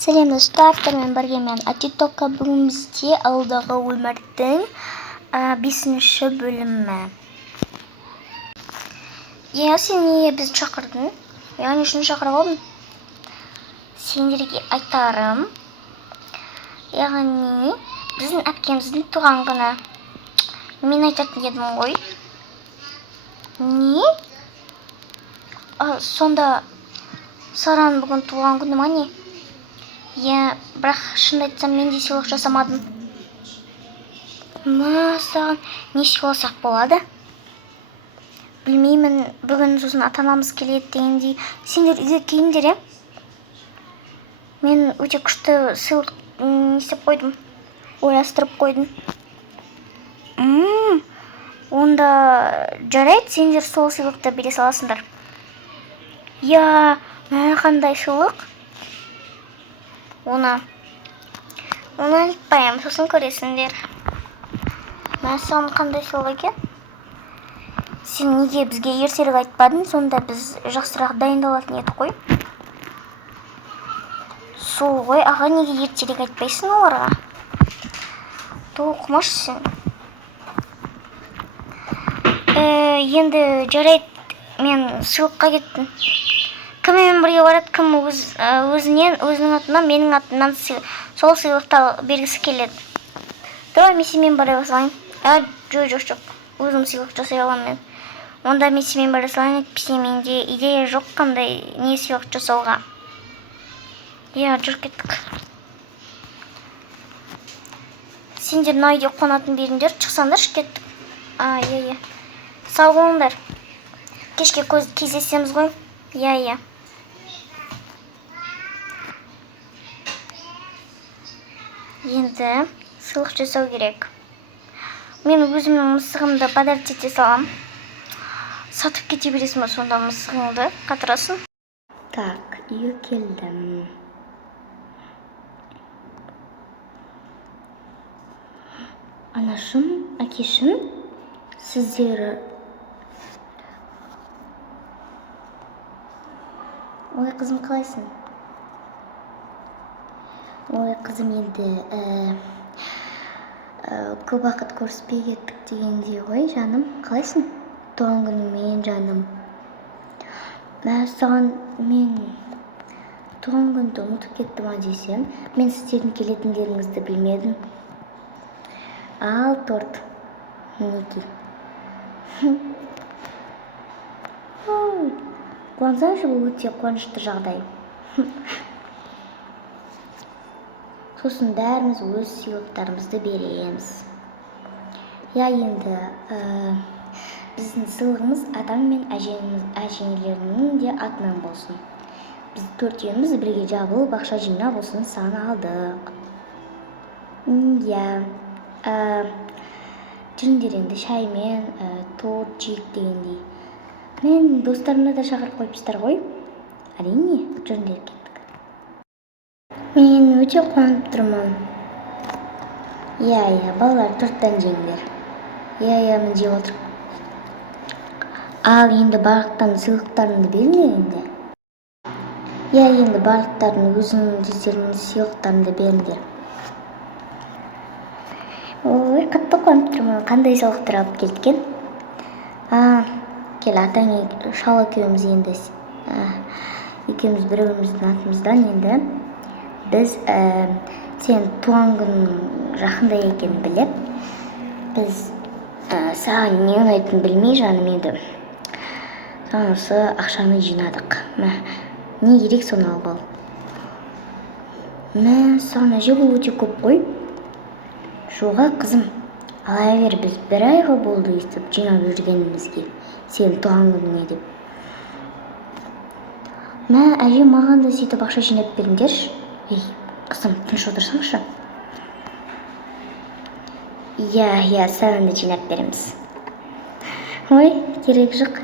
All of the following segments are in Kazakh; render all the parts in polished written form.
Сәлем достар, мен бірге мен Атитока. Бүгін бізде алдағы өмірдің 5-ші бөлімі. Сен неге бізді шақырдың? Не үшін шақырып алдың? Сендерге айтарым, яғни біздің әпкеміздің туған күні. Мен айтатын едім ғой. Не? Сонда Сараның бүгін туған күні ма не? Бірақ шынды айтсам, мен де сыйлық жасамадым. Саған не сыйласақ болады? Білмеймін, бүгін сосын ата-анамыз келеді дегендей. Сендер үйге келіңдер, Мен өте күшті сыйлық істеп қойдым, ойластырып қойдым. Онда жарайды, сендер сол сыйлықты бере саласыңдар. Қандай сыйлық? Оны айтпаймын, сосын көресіңдер. Саған қандай сыйлық екен? Сен неге бізге ертерек айтпадың? Сонда біз жақсырақ дайындалатын едік қой. Сол ғой, аға, неге ертерек айтпайсың оларға? Толқымашсың. Енді жарайды, мен сыйлыққа кеттім. Кіммен бірге барады, кім өзінің атынан, менің атынан сол сыйлықты бергісі келеді. Давай, мен сенімен бара салайын. Жоқ. Өзім сыйлық жасай аламын мен. Онда мен сенімен бара салайын, әйтпесе менде идея жоқ қандай не сыйлық жасауға. Жүр кеттік. Сендер мына үйде қонатын беріңдер, шықсаңдаршы, кеттік. Сау болыңдар. Кешке кездесеміз ғой. Енді сыйлық жасау керек. Мен өзімнің мысығымды подарить ете салам. Сатып кете бересің ба сонда мысығыңды? Қатырасын. Так, үйге келдім. Анашым, әкешім, сіздер... Ой, қызым, қалайсың? Ой, қызым, енді көп уақыт көріспей кеттік дегендей ғой, жаным. Қалайсың? Туған күніңмен, жаным. Саған мен туған күнді ұмытып кеттім десем, мен сіздердің келетіндеріңізді білмедім. Ал торт. Мінекей. Қуансаңшы, бұл өте қуанышты жағдай. Сосын бәріміз өз сыйлықтарымызды береміз. Енді біздің сыйлығымыз атам мен әжелерінің де атынан болсын. Біз төртеуміз бірге жабылып ақша жинап осыны саған алдық. Жүріңдер енді шаймен торт жейік дегендей. Мен достарымды да шақырып қойыпсыздар ғой. Әрине, жүріңдер, кеттік. Мен өте қуанып тұрмын. Балалар, торттан жеңдер. Мен жеп отырмын. Ал енді барлықтан сыйлықтарыңды беріңдер енді. Енді барлықтарын өздерінің сыйлықтарыңды беріңдер. Ой, қатты қуанып тұрмын. Қандай сыйлықтар алып келткен? Кел, атаң шал екеуміз енді. Екеуміз бір-біріміздің атымыздан енді. Біз сен туған күнің жақында екенін біліп, біз саған не ұнайтынын білмей, жаным, енді саған осы ақшаны жинадық. Не керек, соны алып ал. Саған әже, бұл өте көп қой. Жоға, қызым, ала бер, біз бір айға болды естіп жинап жүргенімізге, сен туған күніңе деп. Әже, маған да сөйтіп ақша жинап беріңдерші. Қызым, тыныш отырсаңшы. Саған да жинап береміз. Ой, керек жоқ.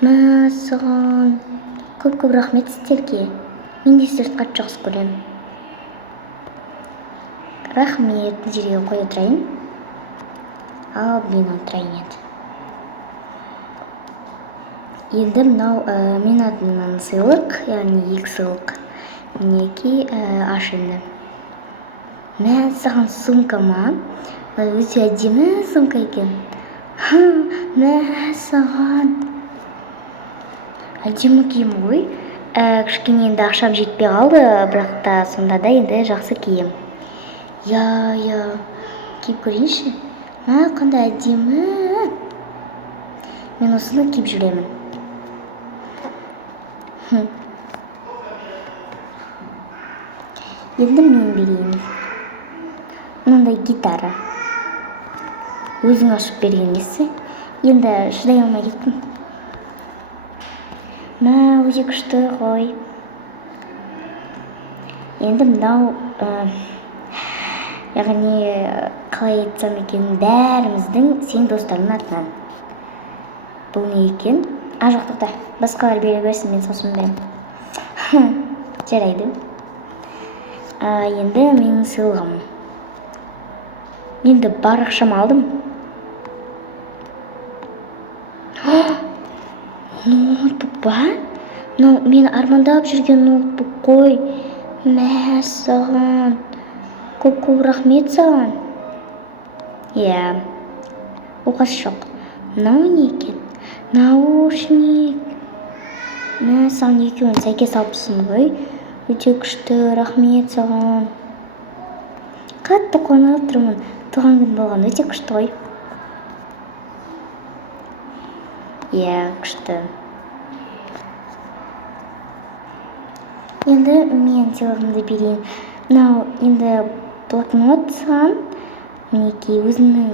Саған көп рахмет сіздерге. Мен де сіздерді қатты жақсы көремін. Рахмет, жерге қоя тұрайын. Отырайын еді. Енді мынау мен атымнан сыйлық, яғни 2 сыйлық. мінекей аш енді. Мә саған сумка ма? Өте әдемі сумка екен. Мә саған. Әдемі киім ғой. Кішкене енді ақшам жетпей қалды, бірақ та сонда да енді жақсы киім. Я, киіп көрейінші. Қандай әдемі. Мен осыны киіп жүремін. Енді мен берейін. Мынандай гитара. Өзің ашып берген есі. Енді шыдай алмай кеттім. Мә, өте күшті ғой. Енді мынау, яғни қалай айтсам екен, бәріміздің сен достарының атынан. Бұл не екен? Жоқ, тоқта. Басқалар бере берсін, мен сосын беремін. Жарайды. Енді менің сыйлығым. Енді бар ақшам алдым. Ноутбук ба? Мен армандап жүрген ноутбук қой. Мә саған. Көп рахмет саған. Оқасы жоқ. Мынау не екен? Наушник. Мә саған екеуін сәйкес алыпсың ғой. Өте күшті, рахмет саған. Қатты қуанып тұрмын. Туған күн болған өте күшті ғой. Күшті. Енді мен сыйлығымды берейін. Мынау енді блокнот саған. Мінекей өзіңнің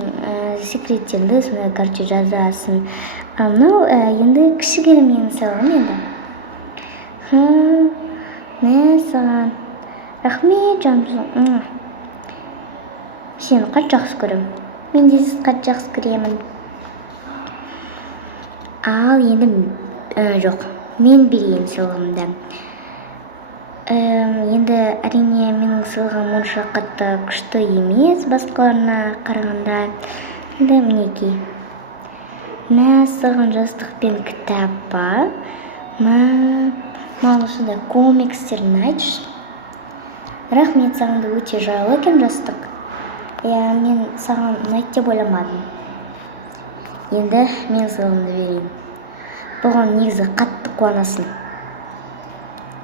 секреттеріңді сонда короче жазасың. Мынау енді кішігірім менің сыйлығым енді. Мә саған. Рахмет жаным. Сені қатты жақсы көремін. Мен де сізді қатты жақсы көремін. Ал енді жоқ, мен берейін сыйлығымды. Енді әрине менің сыйлығым онша қатты күшті емес басқаларына қарағанда. Енді мінекей. Мә саған жастық пен кітап ба? Маған осындай комикстерін айтшы. Рахмет саған, да өте жайлы екен жастық. Мен саған ұнайды деп ойламадым. Енді мен сыйлығымды берейін. Бұған негізі қатты қуанасың.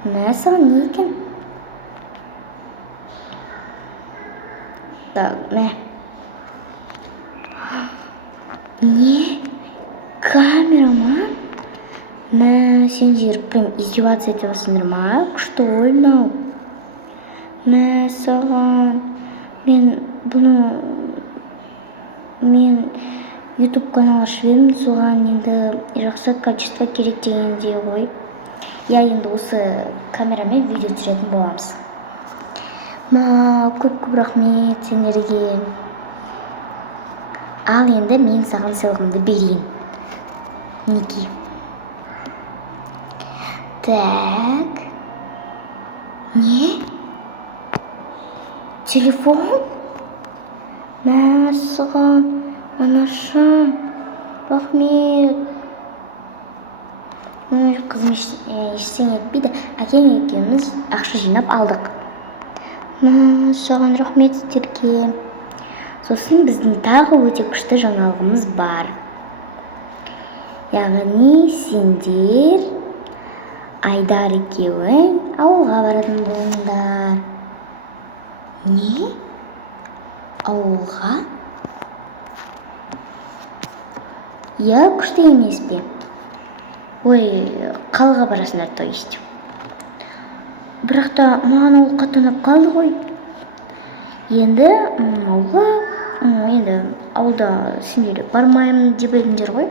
Мә саған не екен? Мә. Не? Камера ма? Мә, сендер прям издеваться етесіңдер ма? Күшті ойнау. Мә саған. Мен YouTube канал ашып едім, соған енді жақсы качество керек дегенде ғой. Енді осы камерамен видео түсіретін боламыз. Көп рахмет сендерге. Ал енді мен саған сыйлығымды берейін. Мінекей. Так. Не? Телефон? Мә саған. Анашым, рахмет. Қызым ештеңе етпейді. Әкем екеуміз ақша жинап алдық. Саған рахмет сіздерге. Сосын біздің тағы өте күшті жаңалығымыз бар. Яғни сендер Айдар екеуің ауылға баратын болыңдар. Не? Ауылға? Күшті емес пе? Қалаға барасыңдар, то есть. Бірақ та маған ауыл қатынап қалды ғой. Енді ауылда сендер бармаймын деп едіңдер ғой.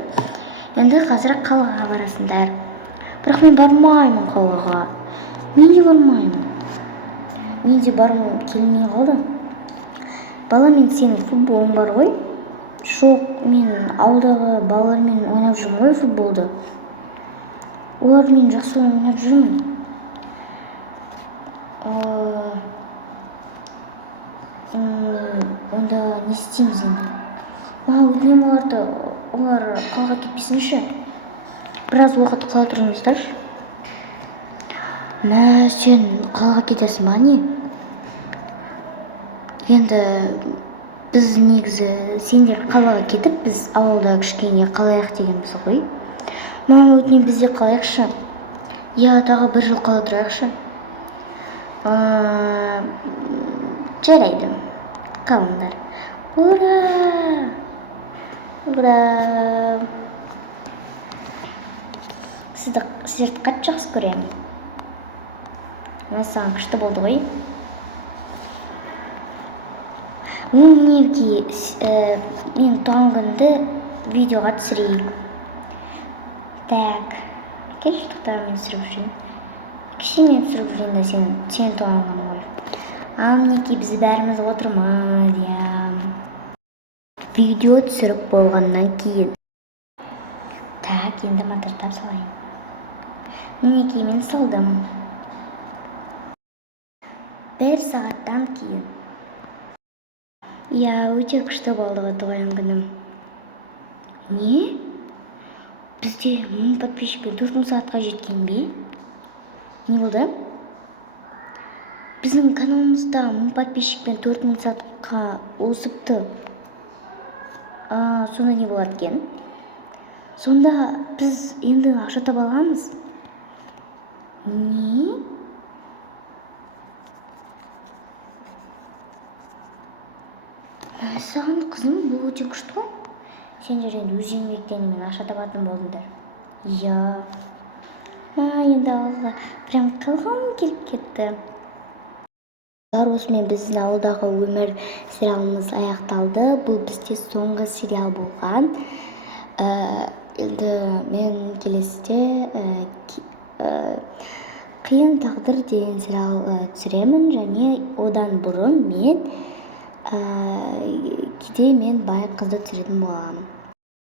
Енді қазір қалаға барасыңдар. Бірақ мен бармаймын қалаға. Мен де бармаймын. Мен де бармын келмей қалды. Бала, мен сенің футболың бар ғой. Жоқ, мен ауылдағы балалармен ойнап жүрмін ғой футболды. Олармен жақсы ойнап жүрмін. Онда не істейміз енді? Өтінем олар қалаға кетпесінші. Біраз уақыт қала тұрыңыздар. Мә, сен қалаға кетесің ба не? Енді біз негізі сендер қалаға кетіп, біз ауылда кішкене қалайық дегенбіз ғой. Мама өтінем бізде қалайықшы. Я тағы 1 жыл қала тұрайықшы. Жарайды. Қалыңдар. Ура! Ура! Сіздерді қатты жақсы көремін. Саған күшті болды ғой. Мінекей, мен туған күнді видеоға түсірейік. Так, келші тоқтар, мен түсіріп жүрейін. Кішкене түсіріп жүрейін да сен туған күнім ғой. Мінекей, біз бәріміз отырмыз, видео түсіріп болғаннан кейін. Так, енді монтаждап салайын. Мінекей, мен салдым. 1 сағаттан кейін. Өте күшті болды ғой туған күнім. Не? Бізде 1000 подписчикпен 4000 сағатқа жеткен бе? Не болды? Біздің каналымызда 1000 подписчикпен 4000 сағатқа осыпты. Сонда не болады екен? Сонда біз енді ақша таба аламыз? Не? Саған қызым, бұл өте күшті ғой. Сендер енді өз еңбектеріңмен ақша табатын болдыңдар. Енді ауылға прям қалғым келіп кетті. Осымен біздің ауылдағы өмір сериалымыз аяқталды. Бұл бізде соңғы сериал болған. Енді мен келесіде қиын тағдыр деген сериал түсіремін, және одан бұрын мен кейде мен бай қызды түсіретін боламын.